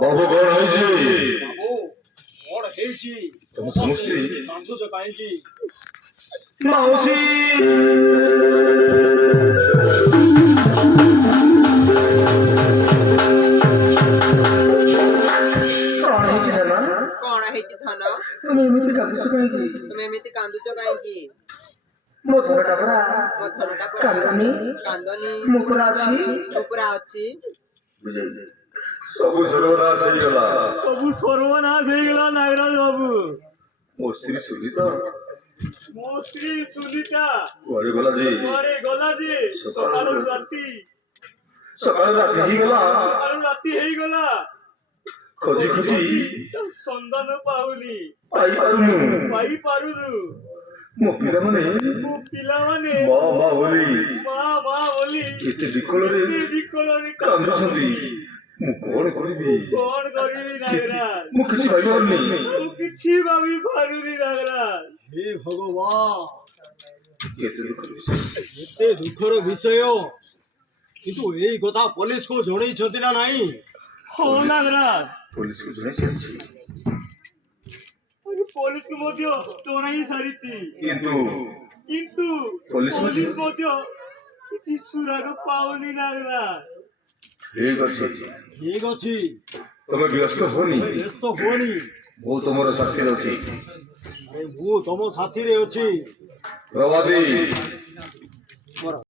बाबू कौन है जी? बाबू कौन है जी? तुम समझती कांदू से काहेंगी? मौसी कौन है जी धना? कौन है धन? तुम एमिति कांदुଛ काहेକି? तुम एमिति कांदुଛ काहेकी? ମୋ ଧନଟା ପରା ମୋ ଧନଟା କାନ୍ଦନି କାନ୍ଦନି ମୁକୁରା ଅଛି କୁକୁରା ଅଛି। ସବୁ ସର୍ବନାଶ ହେଇଗଲା। ସବୁ ସର୍ବନାଶ ହେଇଗଲା ନାଗରାଜ ବାବୁ। ମୋ ସ୍ତ୍ରୀ ସୁଜିତ ମୋ ସ୍ତ୍ରୀ ସୁନିତା କୁଆଡେ ଗଲା ଯେ? କୁଆଡେ ଗଲା ଯେ? ସକାଳୁ ରାତି ହେଇଗଲା। ହେଇଗଲା। ଖୋଜି ଖୋଜି ସନ୍ଧାନ ପାଉନି, ପାଇପାରୁନୁ। ମୋ ପିଲାମାନେ ମୋ ପିଲାମାନେ ମା ବୋଲି କେତେ ବିକଳରେ କାନ୍ଦୁଛନ୍ତି। ମୁଁ କଣ କରିବି? କଣ କରିବି ନାଗରାଜ? ମୁଁ କିଛି ଭାବିପାରୁନି। ମୁଁ କିଛି ଭାବି ପାରୁନି ନାଗରାଜ। हे भगवान କେତେ ଦୁଃଖର ବିଷୟ। एते दुखर विषय किंतु एई कथा पुलिस को जणैछथि ना नाही? ହଁ ନାଗରାଜ, ପୋଲିସକୁ ଜଣାଇ ସାରିଛି, ପୋଲିସକୁ ମଧ୍ୟ ଜଣାଇ ସାରିଛି। କିନ୍ତୁ ପୋଲିସ ପୋଲିସ ମଧ୍ୟ କିଛି ସୁରାଗ ପାଉନି ନାଗରାଜ। ଠିକ ଅଛି, ठीक अछि, ତମେ ବ୍ୟସ୍ତ ହୁଅନି। व्यस्त होनी। ମୁଁ ତମର ସାଥିରେ ଅଛି। अरे मु तम साथी रे अछि। ପ୍ରବାଦୀ